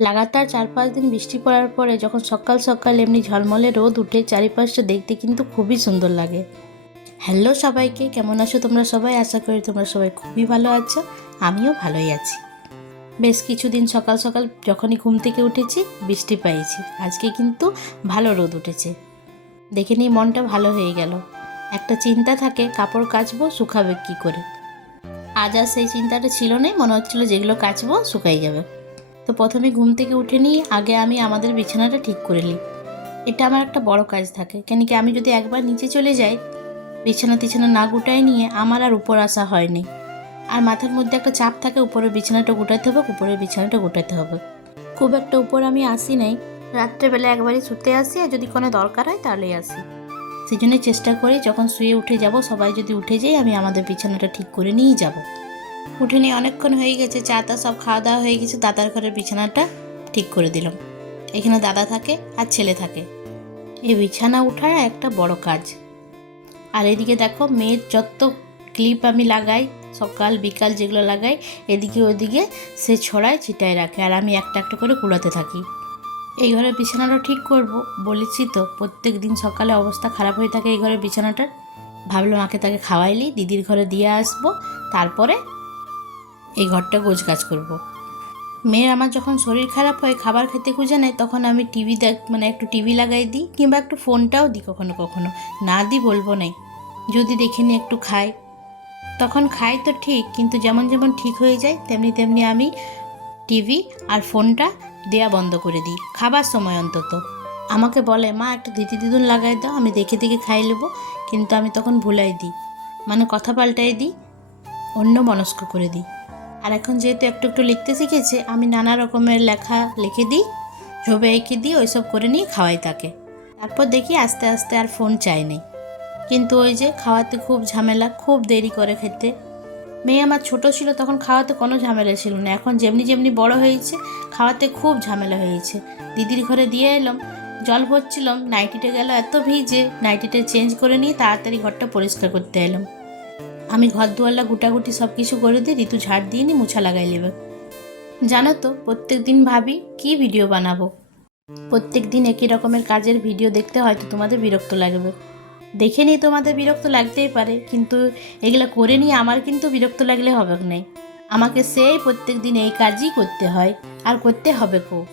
লাগাতার 4-5 দিন বৃষ্টি পড়ার পরে যখন সকাল সকাল এমনি ঝলমলে রোদ উঠে চারিপাশটা দেখতে কিন্তু খুবই সুন্দর লাগে। হ্যালো সবাইকে, কেমন আছো তোমরা সবাই? আশা করি তোমরা সবাই খুবই ভালো আছো, আমিও ভালোই আছি। বেশ কিছুদিন সকাল সকাল যখনই ঘুম থেকে উঠেছি বৃষ্টি পেয়েছি, আজকে কিন্তু ভালো রোদ উঠেছে। দেখে নিয়ে মনটা ভালো হয়ে গেল। একটা চিন্তা থাকে কাপড় কাচবো শুকাবে কী করে, আজ আর সেই চিন্তাটা ছিল না। মনে হচ্ছিলো যেগুলো কাচবো শুকাই যাবে। তো প্রথমে ঘুম থেকে উঠে নিয়ে আগে আমি আমাদের বিছানাটা ঠিক করে নিই। এটা আমার একটা বড় কাজ থাকে, কেন কি আমি যদি একবার নিচে চলে যাই বিছানা না গুটাই নিয়ে আমার আর উপর আসা হয়নি। আর মাথার মধ্যে একটা চাপ থাকে, উপরের বিছানাটা গোটাতে হবে, উপরের বিছানাটা গোটাতে হবে। খুব একটা উপর আমি আসি নাই, রাত্রেবেলা একবারই শুতে আসি, আর যদি কোনো দরকার হয় তাহলেই আসি। সেই জন্য চেষ্টা করি যখন শুয়ে উঠে যাব, সবাই যদি উঠে যাই আমি আমাদের বিছানাটা ঠিক করে নিয়েই যাব। উঠে নিয়ে অনেকক্ষণ হয়ে গেছে, চা তা সব খাওয়া দাওয়া হয়ে গেছে, দাদার ঘরের বিছানাটা ঠিক করে দিলাম। এখানে দাদা থাকে আর ছেলে থাকে। এই বিছানা ওঠার একটা বড় কাজ। আর এদিকে দেখো মেয়ের যত ক্লিপ আমি লাগাই, সকাল বিকাল যেগুলো লাগাই, এদিকে ওদিকে সে ছড়ায় ছিটায় রাখে, আর আমি একটা একটা করে কুড়াতে থাকি। এই ঘরের বিছানাটা ঠিক করব বলেছি তো, প্রত্যেক দিন সকালে অবস্থা খারাপ হয়ে থাকে এই ঘরের বিছানাটার। ভাবলাম মাকে তাকে খাওয়াইলি, দিদির ঘরে দিয়ে আসবো, তারপরে এই ঘরটা গোছগাছ করব। মেয়ের আমার যখন শরীর খারাপ হয়, খাবার খেতে খুঁজে নেয়, তখন আমি টিভি একটু টিভি লাগাই দিই, কিংবা একটু ফোনটাও দিই কখনো কখনো। না দিই বলবো না, যদি দেখে নিই একটু খায়, তখন খাই তো ঠিক, কিন্তু যেমন যেমন ঠিক হয়ে যায় তেমনি তেমনি আমি টিভি আর ফোনটা দেয়া বন্ধ করে দিই, খাবার সময় অন্তত। আমাকে বলে মা একটু দিদুন লাগাই দাও, আমি দেখে দেখে খাই নেবো, কিন্তু আমি তখন ভুলাই দিই, মানে কথা পাল্টাই দিই, অন্য মনস্ক করে দিই। আর এখন যেহেতু একটু একটু লিখতে শিখেছে, আমি নানা রকমের লেখা লিখে দিই, ছবি এঁকে দিই, ওইসব করে নিয়ে খাওয়াই তাকে। তারপর দেখি আস্তে আস্তে আর ফোন চাই নেই। কিন্তু ওই যে খাওয়াতে খুব ঝামেলা, খুব দেরি করে খেতে। মেয়ে আমার ছোট ছিল তখন খাওয়াতে কোনো ঝামেলা ছিল না, এখন যেমনি যেমনি বড় হয়েছে খাওয়াতে খুব ঝামেলা হয়েছে। দিদির ঘরে দিয়ে এলাম, জল ভরছিলাম, নাইটিটা গেল এত ভিজে, নাইটিটা চেঞ্জ করে নিয়ে তাড়াতাড়ি ঘরটা পরিষ্কার করতে এলাম। আমি ঘর দুয়ারলা গুটাগুটি সব কিছু করে দিই, ঋতু ঝাড় দিয়ে নি, মুছা লাগাই নেবে। জানো তো প্রত্যেক দিন ভাবি কি ভিডিও বানাবো। প্রত্যেক দিন একই রকমের কাজের ভিডিও দেখতে হয়তো তোমাদের বিরক্ত লাগবে, দেখে নিয়ে তোমাদের বিরক্ত লাগতেই পারে, কিন্তু এগুলো করে নিয়ে আমার কিন্তু বিরক্ত লাগলে হবে না। আমাকে সেই প্রত্যেক দিন এই কাজই করতে হয়, আর করতে হবে খুব।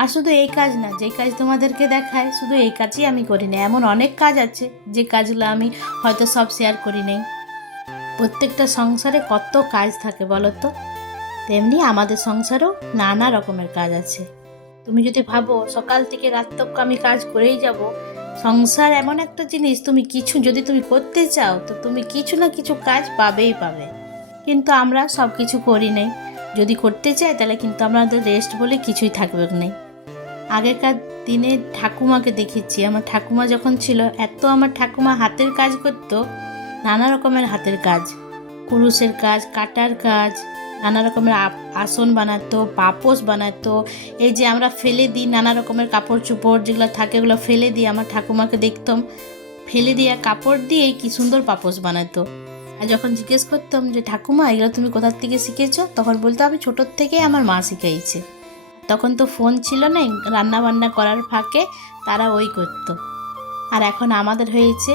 আর শুধু এই কাজ না, যে কাজ তোমাদেরকে দেখায় শুধু এই কাজই আমি করি না, এমন অনেক কাজ আছে যে কাজগুলো আমি হয়তো সব শেয়ার করি নাই। প্রত্যেকটা সংসারে কত কাজ থাকে বলো তো, তেমনি আমাদের সংসারেও নানা রকমের কাজ আছে। তুমি যদি ভাবো সকাল থেকে রাত তক আমি কাজ করেই যাব, সংসার এমন একটা জিনিস, তুমি কিছু যদি তুমি করতে চাও তো তুমি কিছু না কিছু কাজ পাবেই পাবে। কিন্তু আমরা সব কিছু করি নাই, যদি করতে চাই তাহলে কিন্তু আমাদের রেস্ট বলে কিছুই থাকবে না। আগেকার দিনে ঠাকুমাকে দেখেছি, আমার ঠাকুমা যখন ছিল, এত আমার ঠাকুমা হাতের কাজ করতো, নানা রকমের হাতের কাজ, কুরুশের কাজ, কাটার কাজ, নানা রকমের আসন বানাতো, পাপোশ বানাতো। এই যে আমরা ফেলে দিই নানা রকমের কাপড় চোপড় যেগুলো থাকে ওগুলো ফেলে দিই, আমার ঠাকুমাকে দেখতাম ফেলে দিয়ে কাপড় দিয়ে কি সুন্দর পাপোশ বানাতো। আর যখন জিজ্ঞেস করতাম যে ঠাকুমা এগুলো তুমি কোথার থেকে শিখেছো, তখন বলতো আমি ছোটোর থেকেই আমার মা শিখাইছে। তখন তো ফোন ছিল না, রান্না বান্না করার ফাঁকে তারা ওই করতো। আর এখন আমাদের হয়েছে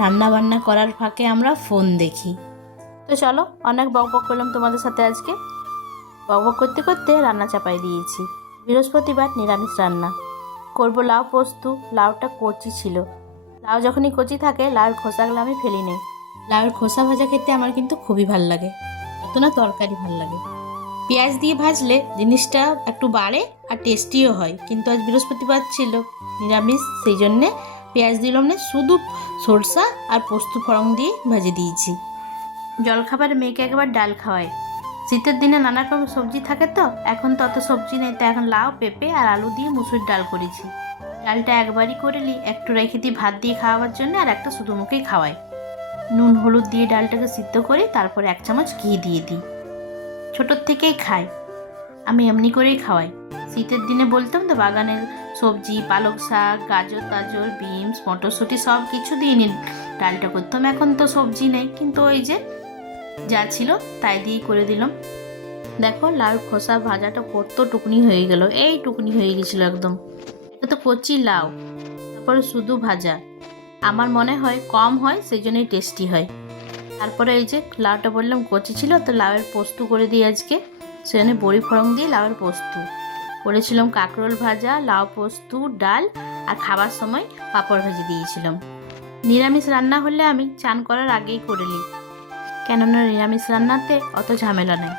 রান্না বান্না করার ফাঁকে আমরা ফোন দেখি। তো চলো, অনেক বকবক করলাম তোমাদের সাথে আজকে। বকবক করতে করতে রান্না চাপাই দিয়েছি। বৃহস্পতিবার নিরামিষ রান্না করব, লাউ পোস্ত। লাউটা কচি ছিল, লাউ যখনই কচি থাকে লাউর খোসাগুলো আমি ফেলি নেই। লাউর খোসা ভাজা খেতে আমার কিন্তু খুবই ভাল লাগে, অত না তরকারি ভাল লাগে। পেঁয়াজ দিয়ে ভাজলে জিনিসটা একটু বাড়ে আর টেস্টিও হয়, কিন্তু আজ বৃহস্পতিবার ছিল নিরামিষ, সেই জন্যে পেঁয়াজ দিলাম না, শুধু সরষা আর পোস্ত ফোড়ন দিয়ে ভেজে দিয়েছি। জলখাবারে মেয়েকে একবার ডাল খাওয়াই। শীতের দিনে নানা রকম সবজি থাকে, তো এখন তো অত সবজি নেই, তাই এখন লাউ পেঁপে আর আলু দিয়ে মুসুর ডাল করেছি। ডালটা একবারই করে নিই, একটু রেখে দিই ভাত দিয়ে খাওয়াবার জন্য, আর একটা শুধু মুখেই খাওয়াই। নুন হলুদ দিয়ে ডালটাকে সিদ্ধ করি, তারপরে 1 চামচ ঘি দিয়ে দিই। ছোটোর থেকেই খাই, আমি এমনি করেই খাওয়াই। শীতের দিনে বলতাম তো বাগানের সবজি, পালক শাক, গাজর টাজর, বিনস, মটরশুঁটি সব কিছু দিয়ে নি ডালটা করতাম। এখন তো সবজি নেই, কিন্তু ওই যে যা ছিল তাই দিয়েই করে দিলাম। দেখো লাউর খোসা ভাজাটা কত টুকনি হয়ে গেল, এই টুকনি হয়ে গেছিল একদম। এটা তো কচি লাউ, তারপরে শুধু ভাজা। আমার মনে হয় কম হয়, সেই জন্যই টেস্টি হয়। তারপরে এই যে লাউটা বললাম কচি ছিল, তো লাউয়ের পোস্ত করে দিই আজকে। সেখানে বড়ি ফোড়ন দিয়ে লাউয়ের পোস্ত করেছিলাম, কাঁকরোল ভাজা, লাউ পোস্ত, ডাল, আর খাবার সময় পাঁপড় ভেজে দিয়েছিলাম। নিরামিষ রান্না হলে আমি চান করার আগেই করে নিই, কেননা নিরামিষ রান্নাতে অত ঝামেলা নেই।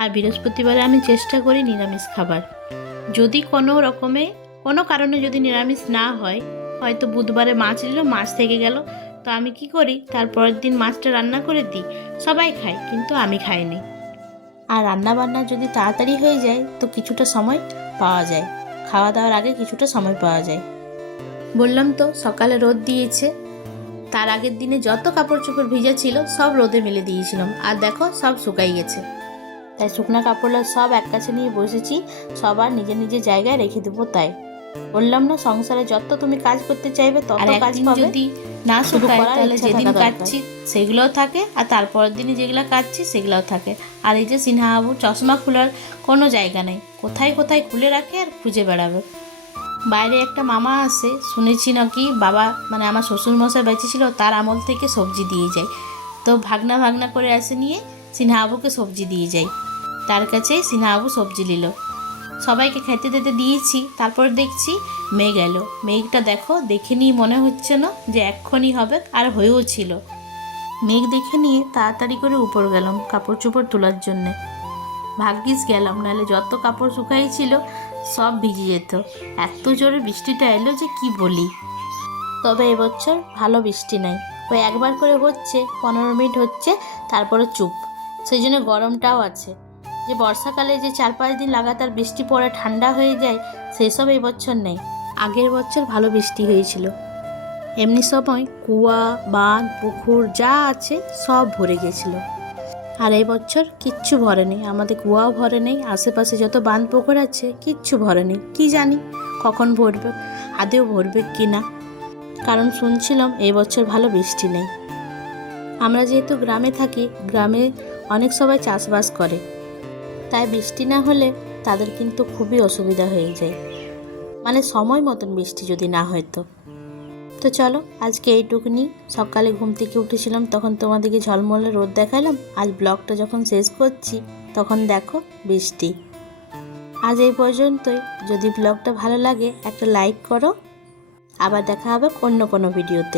আর বৃহস্পতিবারে আমি চেষ্টা করি নিরামিষ খাবার। যদি কোনো কারণে যদি নিরামিষ না হয়, হয়তো বুধবারে মাছ নিল, মাছ থেকে গেল, তো আমি কি করি, তারপরের দিন মাছটা রান্না করে দিই। সবাই খায়, কিন্তু আমি খাইনি। আর রান্না বান্না যদি তাড়াতাড়ি হয়ে যায় তো কিছুটা সময় পাওয়া যায়, খাওয়া দাওয়ার আগে কিছুটা সময় পাওয়া যায়। বললাম তো সকালে রোদ দিয়েছে, তার আগের দিনে যত কাপড় চোপড় ভিজা ছিল সব রোদে মেলে দিয়েছিলাম, আর দেখো সব শুকাই গেছে। তাই শুকনা কাপড়গুলো সব এক কাছে নিয়ে বসেছি, সবার নিজের নিজের জায়গায় রেখে দেবো। তাই বললাম না, সংসারে যত তুমি কাজ করতে চাইবে তত কাজ পাবে। যদি না শুকায় তাহলে যেদিন কাটছি সেগুলোও থাকে, আর তারপরের দিনে যেগুলো কাটছি সেগুলোও থাকে। আর এই যে সিনহাবু চশমা খোলার কোনো জায়গা নেই, কোথায় কোথায় খুলে রাখে আর খুঁজে বেড়াবে। বাইরে একটা মামা আসে, শুনেছি নাকি বাবা মানে আমার শ্বশুরমশাই বেঁচে ছিল তার আমল থেকে সবজি দিয়ে যায়, তো ভাগনা ভাগনা করে আসে নিয়ে সিনহাবুকে সবজি দিয়ে যায়। তার কাছেই সিনহাবু সবজি নিল, সবাইকে খেতে দিতে দিয়েছি। তারপর দেখছি মেঘ এলো। মেঘটা দেখো, দেখে নিয়ে মনে হচ্ছে না যে এক্ষুনি হবে, আর হয়েও ছিল। মেঘ দেখে নিয়ে তাড়াতাড়ি করে উপর গেলাম কাপড় চোপড় তোলার জন্যে। ভাগ্যিস গেলাম, নাহলে যত কাপড় শুকাইছিল সব ভিজে যেত। এত জোরে বৃষ্টিটা এলো যে কি বলি। তবে এবছর ভালো বৃষ্টি নাই, ওই একবার করে হচ্ছে, 15 মিনিট হচ্ছে, তারপরে চুপ। সেই জন্য গরমটাও আছে। যে বর্ষাকালে যে 4-5 দিন লাগাতার বৃষ্টি পড়ে ঠান্ডা হয়ে যায়, সেসব এই বছর নেই। আগের বছর ভালো বৃষ্টি হয়েছিল, এমনি সময় কুয়া, বাঁধ, পুকুর যা আছে সব ভরে গেছিল। আর এই বছর কিচ্ছু ভরে নেই, আমাদের কুয়াও ভরে নেই, আশেপাশে যত বাঁধ পুকুর আছে কিচ্ছু ভরে নেই। কি জানি কখন ভরবে, আদেও ভরবে কি না, কারণ শুনছিলাম এই বছর ভালো বৃষ্টি নেই। আমরা যেহেতু গ্রামে থাকি, গ্রামে অনেক সবাই চাষবাস করে, তাই বৃষ্টি না হলে তাদের কিন্তু খুবই অসুবিধা হয়ে যায়, মানে সময় মতন বৃষ্টি যদি না হয় তো। চলো আজকে এইটুকুনি। সকালে ঘুম থেকে উঠেছিলাম তখন তোমাদেরকে ঝলমলে রোদ দেখালাম, আজ ব্লগটা যখন শেষ করছি তখন দেখো বৃষ্টি। আজ এই পর্যন্তই। যদি ব্লগটা ভালো লাগে একটা লাইক করো, আবার দেখা হবে অন্য কোনো ভিডিওতে।